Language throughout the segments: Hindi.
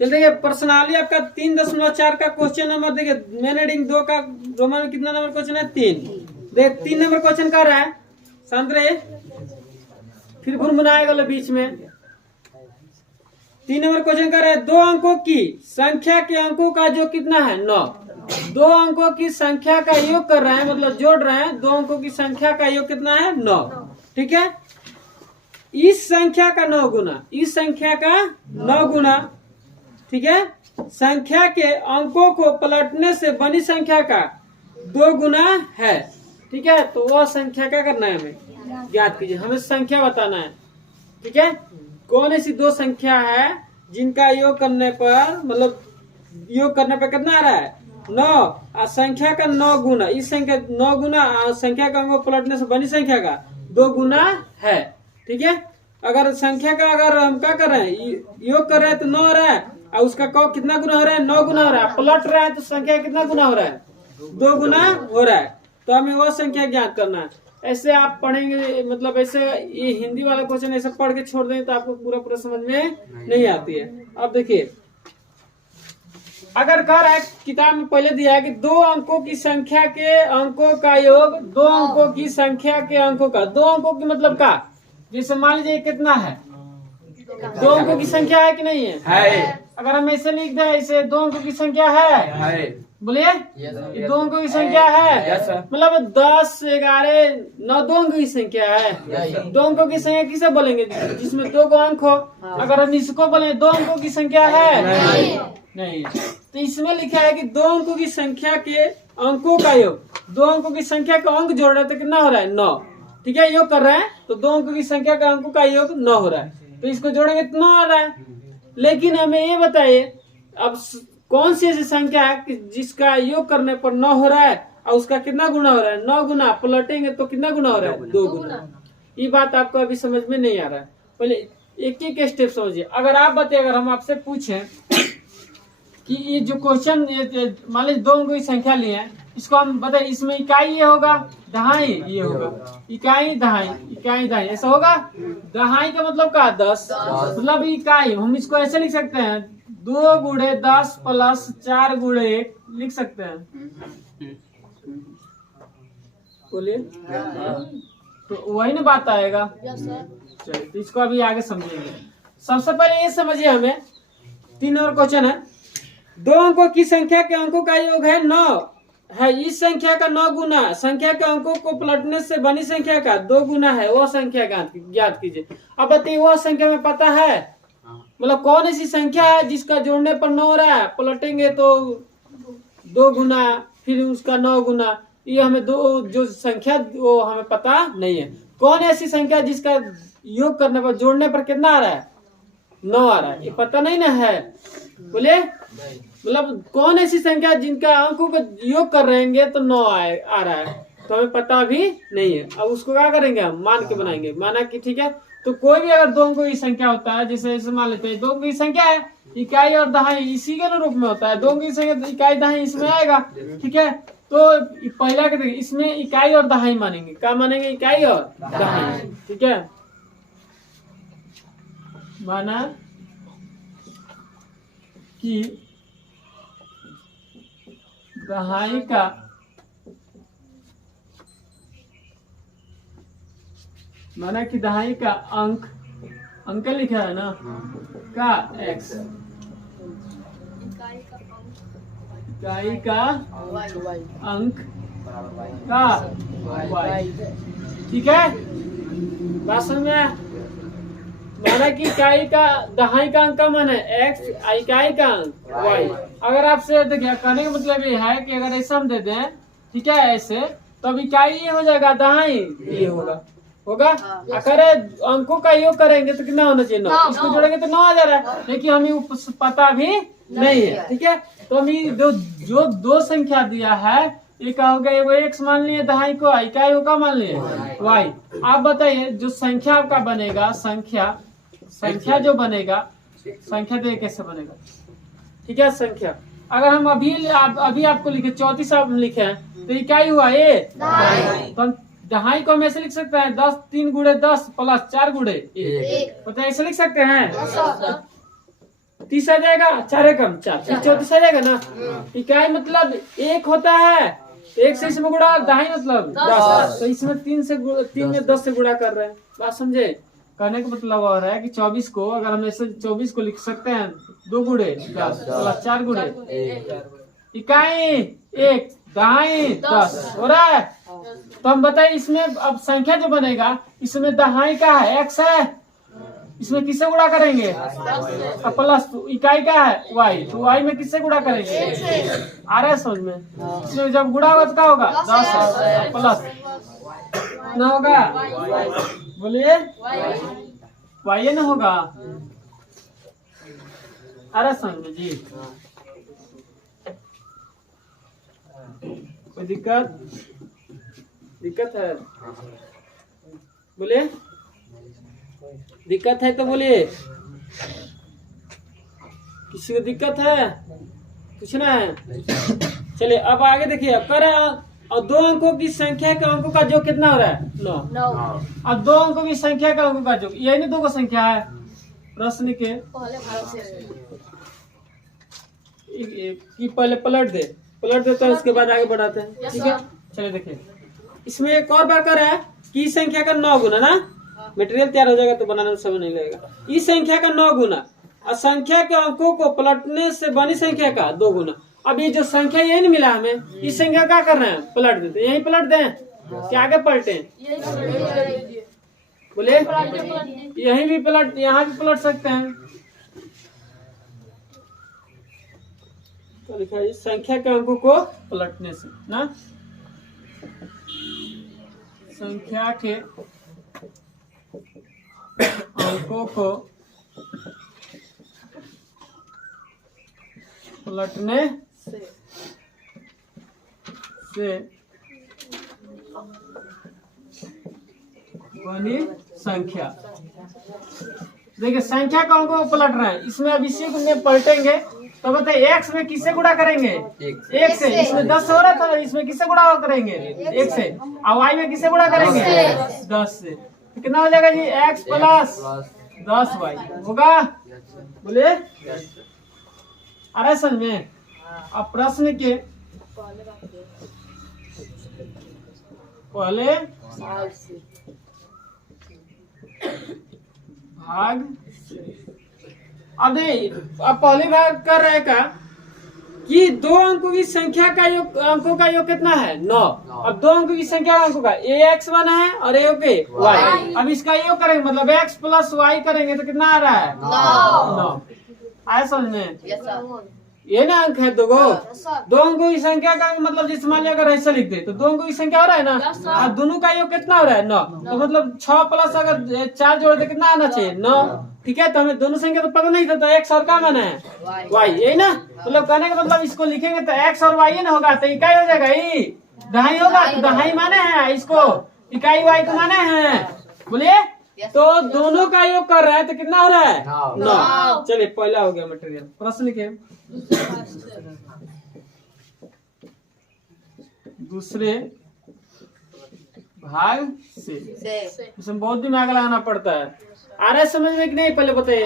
चल देखिए पर्सनाली आपका 3.4 का क्वेश्चन नंबर देखिए, मेन हेडिंग 2 का रोमन में कितना नंबर क्वेश्चन है 3। देख 3 नंबर क्वेश्चन कर रहा है शांत रहे, फिर भुनभुनाएगा बीच में। 3 नंबर क्वेश्चन कर रहा है, 2 अंकों की संख्या के अंकों का जो कितना है 9। 2 अंकों की संख्या का योग कर रहे हैं, मतलब जोड़ रहे हैं। 2 अंकों की संख्या का योग कितना है 9, ठीक है। इस संख्या का 9 गुना, इस संख्या का 9 गुना, ठीक है। संख्या के अंकों को पलटने से बनी संख्या का 2 गुना है, ठीक है। तो वह संख्या क्या करना है हमें ज्ञात कीजिए, हमें संख्या बताना है, ठीक है। कौन ऐसी 2 संख्या है जिनका योग करने पर, मतलब योग करने पर कितना आ रहा है 9, संख्या का 9 गुना, इस संख्या 9 गुना संख्या का अंकों पलटने से बनी संख्या का 2 गुना है, ठीक है। अगर संख्या का अगर हम क्या कर रहे हैं योग कर रहे हैं तो 9 हो रहा है, और उसका कितना गुना हो रहा है 9 गुना हो रहा है। पलट रहा है तो संख्या कितना गुना हो रहा है 2 गुना हो रहा है। तो हमें वह संख्या ज्ञात करना है। ऐसे आप पढ़ेंगे, मतलब ऐसे ये हिंदी वाला क्वेश्चन ऐसे पढ़ के छोड़ दें तो आपको पूरा समझ में नहीं आती है। अब देखिए अगर कह रहा है किताब में पहले दिया है कि 2 अंकों की संख्या के अंकों का योग 2 अंकों की संख्या के अंकों का, 2 अंकों की मतलब का, जैसे मान लीजिए कितना है 2 अंकों की संख्या है कि नहीं है? अगर हम ऐसे लिख दें ऐसे 2 अंकों की संख्या है, बोलिए 2 अंकों की संख्या है, मतलब 10, 11, 9 2 अंकों की संख्या है। 2 अंकों की संख्या किसे बोलेंगे जिसमें 2 अंक हो? अगर हम इसको बोले 2 अंकों की संख्या है नहीं। तो इसमें लिखा है कि 2 अंकों की संख्या के अंकों का योग, 2 अंकों की संख्या का अंक जोड़ रहे तो कितना हो रहा है 9, ठीक है। योग कर रहे हैं तो 2 अंकों की संख्या का अंकों का योग 9 हो रहा है, तो इसको जोड़ेंगे तो 9 आ रहा है। लेकिन हमें ये बताइए अब कौन सी ऐसी संख्या है कि जिसका योग करने पर 9 हो रहा है और उसका कितना गुना हो रहा है 9 गुना, पलटेंगे तो कितना गुना हो रहा है 2 गुना। ये बात आपको अभी समझ में नहीं आ रहा है, पहले एक एक स्टेप समझिए। अगर आप बताइए, अगर हम आपसे पूछें कि ये जो क्वेश्चन मान लीजिए 2 अंकों की संख्या लिए हैं, इसको हम बताइए इसमें इकाई ये होगा, दहाई ये होगा, इकाई दहाई, इकाई दहाई ऐसा होगा। दहाई का मतलब क्या 10, मतलब इकाई। हम इसको ऐसे लिख सकते हैं 2 गुणे 10 प्लस 4 गुणे 1 लिख सकते हैं, बोलिए। तो वही ना बात आएगा। चलिए तो इसको अभी आगे समझेंगे। सबसे पहले ये समझिए, हमें 3 नंबर क्वेश्चन है, 2 अंकों की संख्या के अंकों का योग है 9 है, इस संख्या का 9 गुना संख्या के अंकों को पलटने से बनी संख्या का 2 गुना है, वह संख्या ज्ञात कीजिए। अब बताइए वह संख्या में पता है, मतलब कौन ऐसी संख्या है जिसका जोड़ने पर 9 हो रहा है, पलटेंगे तो 2 गुना, फिर उसका 9 गुना। ये हमें जो संख्या वो हमें पता नहीं है। कौन ऐसी संख्या जिसका योग करने पर जोड़ने पर कितना आ रहा है 9 आ रहा है, ये पता नहीं ना है, बोलिए। मतलब कौन ऐसी संख्या जिनका अंकों को योग कर रहेंगे तो 9 आ रहा है, तो हमें पता भी नहीं है। अब उसको क्या करेंगे हम मान के बनाएंगे, माना कि ठीक है। तो कोई भी अगर 2 अंकों की संख्या होता है, जैसे मान लेते हैं 2 अंकों की संख्या है, इकाई और दहाई इसी के रूप में होता है। 2 अंकों की संख्या इकाई दहाई इसमें आएगा, ठीक है। तो पहला के इसमें इकाई और दहाई मानेंगे, क्या मानेंगे इकाई और दहाई, ठीक है। माना कि दहाई का माना कि दहाई का अंक लिखा है ना का x, इकाई का अंक का y, ठीक है। बात समझ में? माना कि इकाई का दहाई का अंक का मान है x, इकाई का अंक y। अगर आपसे देखिए कहने का मतलब ये है कि अगर ऐसा हम दे दें, ठीक है, ऐसे तो अब इकाई ये हो जाएगा, दहाई ये होगा। अगर अंकों का योग करेंगे तो कितना होना चाहिए 9, इसको जोड़ेंगे तो 9 आ जा रहा है, लेकिन हमें पता भी नहीं है, ठीक है। तो हमें जो 2 संख्या दिया है, ये क्या हो गया, वो x मान लिए दहाई को, इकाई को क्या मान लिए y। आप बताइए जो संख्या आपका बनेगा, संख्या जो बनेगा, संख्या तो कैसे बनेगा, ठीक है। संख्या अगर हम अभी आपको लिखे 34 आप लिखे हैं तो इकाई हुआ ये, तो हम दहाई को हम ऐसे लिख सकते हैं 10 3 गुणे 10 प्लस 4 गुणे 1, पता है ऐसे लिख सकते हैं। 30 आ जाएगा, 4 कम 4, 34 आ जाएगा ना। इकाई मतलब 1 होता है, 1 से इसमें गुणा, दाई मतलब 10, तो इसमें 3 में 10 से गुणा कर रहे हैं। बात समझे? कहने का मतलब और है कि 24 को अगर हम ऐसे 24 को लिख सकते हैं 2 गुणे 10 प्लस 4 गुणे इकाई 1 दहाई 10 हो रहा है। तो हम बताइए इसमें अब संख्या जो बनेगा इसमें दहाई का है x है, इसमें किससे गुणा करेंगे अब प्लस इकाई का है y, तो y में किससे गुणा करेंगे आ रहा है समझ में। इसमें जब गुणा होगा तो क्या होगा 10 प्लस ना होगा, बोलिए y ना होगा। आ रहा है समझ में जी? कोई दिक्कत है? बोलिए दिक्कत है तो बोलिए, किसी को दिक्कत है पूछना है? चलिए अब आगे देखिए। अब कर और 2 अंकों की संख्या के अंकों का योग कितना हो रहा है 9। अब 2 अंकों की संख्या के अंकों का योग, यही नहीं 2 को संख्या है प्रश्न के पहले पलट देते हैं उसके बाद आगे बढ़ाते हैं, ठीक है। चलिए देखिए इसमें एक और बात कर रहा है कि इस संख्या का 9 गुना ना, मटेरियल तैयार हो जाएगा तो बनाने में समय नहीं लगेगा। इस संख्या का 9 गुना और संख्या के अंकों को पलटने से बनी संख्या का 2 गुना। अब ये जो संख्या यही नहीं मिला हमें, इस संख्या क्या कर रहे हैं पलट देते, यही पलट दें कि आगे पलटे? बोले यही भी पलट, यहाँ भी पलट सकते हैं। तो लिखा है संख्या के अंकों को पलटने से ना, संख्या के अंकों को पलटने से बनी संख्या। देखिए संख्या का अंकों को पलट रहे हैं, इसमें अब इसी में पलटेंगे तो बताइए x में किससे गुणा करेंगे 1 से, इसमें 10 हो रहा था, इसमें किससे गुणा करेंगे 1 से, और y में किससे गुणा करेंगे 10 से, तो कितना हो जाएगा जी x प्लस 10y होगा। बोले अरे समझ में? अब प्रश्न के पहले भाग, अब पहले भाग कर रहे का कि 2 अंकों की संख्या का योग, अंकों का योग कितना है 9। अब 2 अंकों की संख्या अंकों का ax बना है और y। अब इसका योग करेंगे मतलब x प्लस y करेंगे तो कितना आ रहा है 9। आया समझ में? ये ना अंक है 2 अंकों की संख्या का मतलब जिस मान लिया अगर ऐसा लिख दे तो 2 अंकों की संख्या हो रहा है ना, और दोनों का योग कितना हो रहा है 9, तो मतलब 6 प्लस अगर 4 जोड़े तो कितना आना चाहिए 9, ठीक है। तो हमें दोनों संख्या तो पता नहीं था, तो x और क्या माना है y, यही ना। मतलब कहने का मतलब इसको लिखेंगे तो x और y ना होगा तो इकाई हो जाएगा, ये दहाई होगा तो दहाई माने हैं, इसको इकाई y को माने हैं। बोलिए तो दोनों का योग कर रहा है तो कितना हो रहा है 9। चलिए पहला हो गया मटेरियल। प्रश्न लिखे दूसरे भाग से, इसमें बहुत दिमाग लगाना पड़ता है। आ रहा है समझ में कि नहीं पहले बताइए?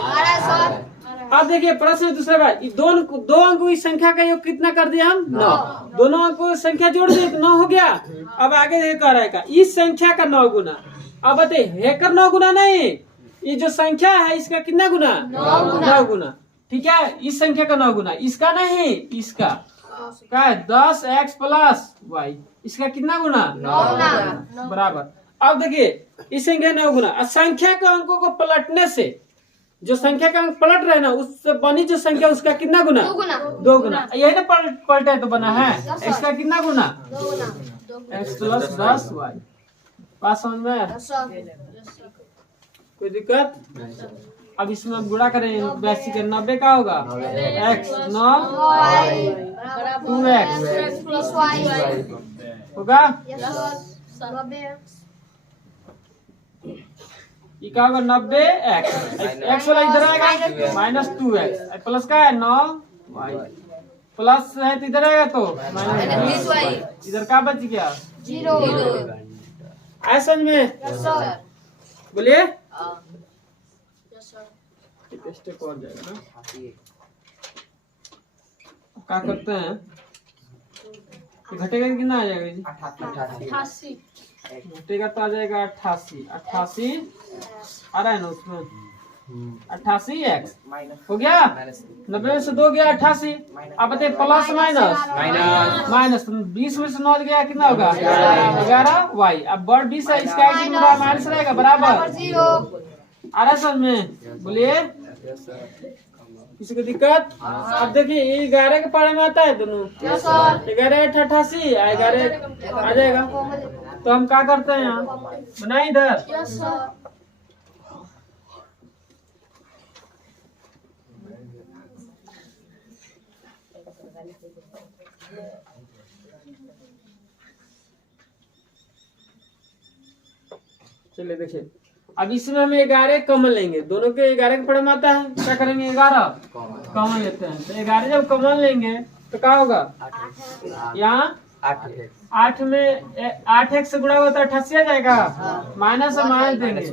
अब देखिए प्रश्न दूसरा भाग, दो अंकों की संख्या का योग कितना कर दिया हम 9, दोनों अंकों की संख्या जोड़ दिए तो 9 हो गया। अब आगे देखिए कह रहा है इस संख्या का 9 गुना। अब बताइए हेकर 9 गुना नहीं, ये जो संख्या है इसका कितना गुना 9 गुना, ठीक है। इस संख्या का 9 गुना, इसका नहीं इसका क्या है 10x प्लस y, इसका कितना गुना 9 बराबर। अब देखिए इस संख्या 9 गुना, संख्या के अंकों को पलटने से जो संख्या का अंक पलट रहे ना उससे बनी जो संख्या उसका कितना गुना 2 गुना, यही ना पलटे तो बना है, इसका कितना गुना x प्लस 10y। पास समझ में? कोई दिक्कत? अब इसमें गुणा करें 82 के 90 का होगा x 9 2x होगा, ये क्या होगा 90x वाला इधर आएगा माइनस 2x प्लस का है 9y प्लस है तो इधर आएगा तो माइनस 20y, इधर क्या बच गया 0। ऐसा में बोलिए स्टेप और जाएगा ना। क्या करते हैं, घटेगा कितना आ जाएगा जी? 88। घटेगा तो आ जाएगा 88। 88 आ रहा है ना उसमें, 88x हो गया। 90 में से 2 गया 88। अब बताइए प्लस माइनस माइनस 20 में से 9 गया कितना होगा 11y। अब बढ़ 20 है, इसका माइनस रहेगा बराबर 0। आ रहा समझ में? बोलिए किसी को दिक्कत? अब देखिए ये 11 के पारे में आता है दोनों, 11 88 11 आ जाएगा। तो हम क्या करते हैं यहाँ बनाए इधर, चलिए देखिए अब इसमें हम 11 कॉमन लेंगे, दोनों के 11 के पड़े में आता है, क्या करेंगे 11 कॉमन लेते हैं। तो 11 जब कॉमन लेंगे तो क्या होगा, यहाँ 8 में 8x से गुणा होगा तो 88 आ जाएगा, माइनस और माइनस देंगे,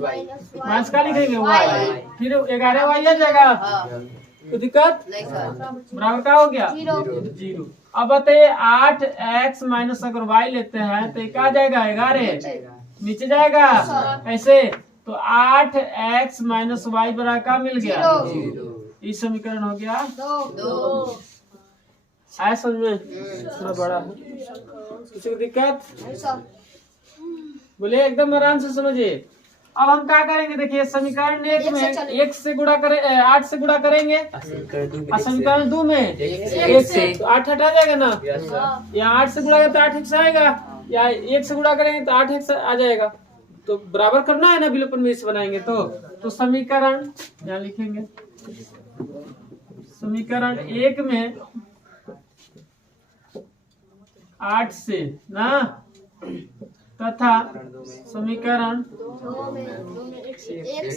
माइनस का लिखेंगे y, फिर 11y आ जाएगा। तो दिक्कत बराबर क्या हो गया 0। अब बताइए 8x माइनस अगर y लेते हैं तो क्या जाएगा 11 नीचे जाएगा ऐसे, तो 8x माइनस वाई बराबर का मिल गया, ये समीकरण हो गया 2। आया समझ में? थोड़ा बड़ा है, किसी को दिक्कत? बोले एकदम आराम से समझिए। अब हम क्या करेंगे, देखिए समीकरण 1 में 1 से गुणा करें, 8 से गुणा करेंगे, और समीकरण 2 में 1 से, तो 8 हटा जाएगा ना, या 8 से गुणा करें तो 8x आएगा, या 1 से गुणा करेंगे तो 8x आ जाएगा। तो बराबर करना है ना, विलोपन में इसे बनाएंगे तो समीकरण यहाँ लिखेंगे, समीकरण 1 में 8 से ना, तथा समीकरण 2 में 1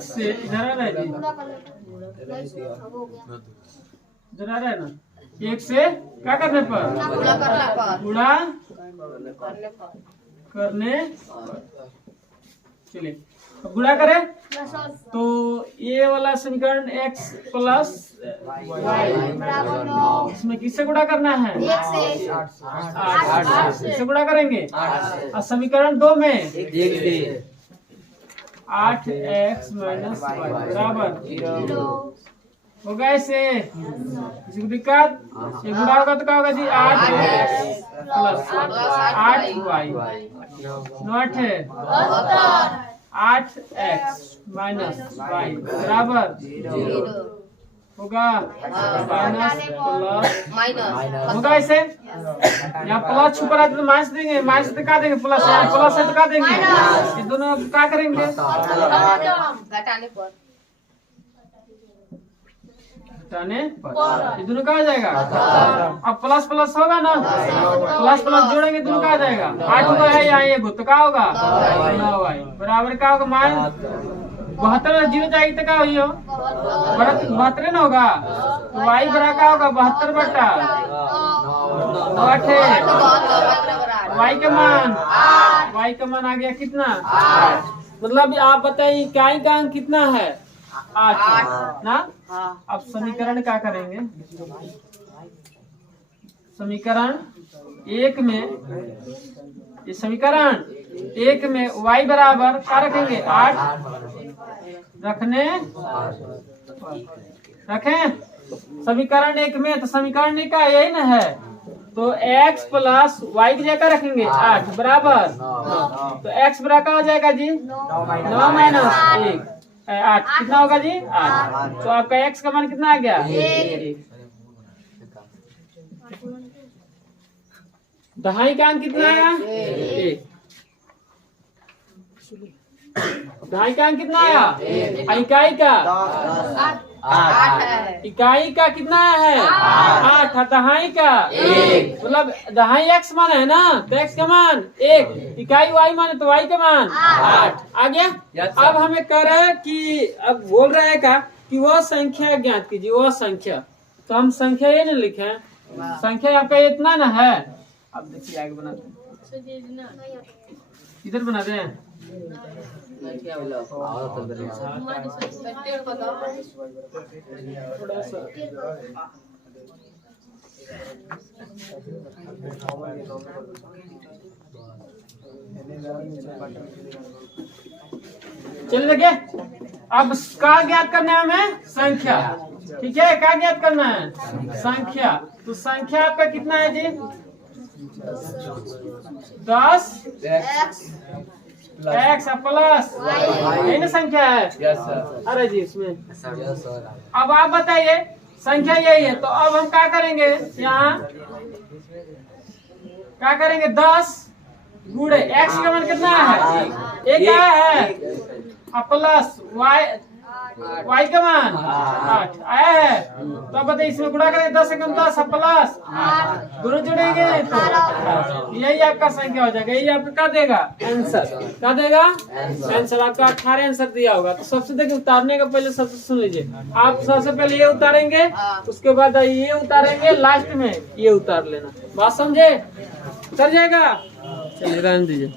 से इधर आ रहा है, इधर आ रहा है ना, 1 से क्या करने पर गुणा करने। चलिए अब गुणा करें तो ये वाला समीकरण x प्लस y, इसमें किससे गुणा करना है 8 से गुणा करेंगे, और समीकरण 2 में 8x माइनस y बराबर 0 होगा। ऐसे किसी को दिक्कत? ये गुणा होगा तो क्या होगा जी 8x plus 8y 8x minus y बराबर 0 होगा, माइनस प्लस होगा। ऐसे यहाँ प्लस छुपा रहा है तो माइनस देंगे, माइनस तो क्या देंगे प्लस, प्लस है तो क्या देंगे, ये दोनों क्या करेंगे घटाने पर, ये दोनों कहा जाएगा। अब प्लस प्लस होगा ना, प्लस प्लस जोड़ेंगे दोनों कहा जाएगा, 8 होगा है यहाँ ये तो क्या होगा 9y बराबर क्या होगा माइनस 72 0 जाएगी तो क्या हुई हो 72 ना होगा, तो y बराबर क्या होगा 72 बटा 8, y का मान आ गया कितना 8। मतलब आप बताइए इकाई का अंक कितना है 8 ना। अब समीकरण क्या करेंगे, समीकरण 1 में, ये समीकरण 1 में y बराबर क्या रखेंगे 8 रखने रखें, समीकरण 1 में, तो समीकरण 1 का यही ना है, तो x प्लस y की जगह रखेंगे 8 बराबर, तो x बराबर हो जाएगा जी 9 माइनस 1 8 कितना होगा जी 8, तो आपका x का मान कितना आ गया 1। दहाई का अंक कितना आया 1, दहाई का अंक कितना आया, इकाई का 8, इकाई का कितना है 8, दहाई का 1, मतलब दहाई x मान है ना, तो x का मान 1, इकाई y मान है तो y का मान 8 आ गया। अब हमें कह रहा है कि, अब बोल रहा है का कि वह संख्या ज्ञात कीजिए, वह संख्या, तो हम संख्या ये नहीं लिखे, संख्या आपका इतना ना है। अब देखिए आगे बनाते हैं, इधर बनाते हैं, थोड़ा सा चल लगे। अब का ज्ञात करना है हमें? संख्या। ठीक है, क्या ज्ञात करना है? संख्या। तो संख्या आपका कितना है जी? 10 x प्लस यही ना संख्या है? अरे जी इसमें अब आप बताइए, संख्या यही है तो अब हम क्या करेंगे? यहाँ क्या करेंगे? 10 गुणे x का मान कितना है? एक है प्लस y का मान 8 आया है। तो अब बताइए इसमें गुणा करेंगे 10 एकम 10 प्लस दोनों जुड़ेंगे तो यही आपका संख्या हो जाएगा। यही आपका क्या देगा? आंसर। क्या देगा? आंसर। आपका 18 आंसर दिया होगा। तो सबसे देखिए उतारने का पहले सबसे सुन लीजिए। आप सबसे पहले ये उतारेंगे, उसके बाद ये उतारेंगे, लास्ट में ये उतार लेना। बात समझे? उतर जाएगा? चलिए रहने दीजिए।